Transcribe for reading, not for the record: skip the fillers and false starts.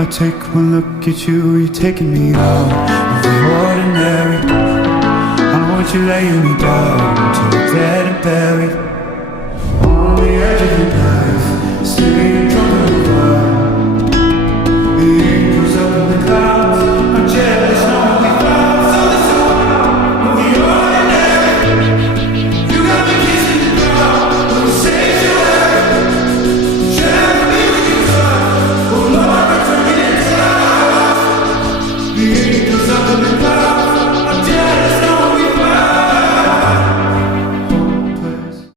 I take one look at you, you're taking me out of the ordinary. I want you laying me down till we're dead and buried.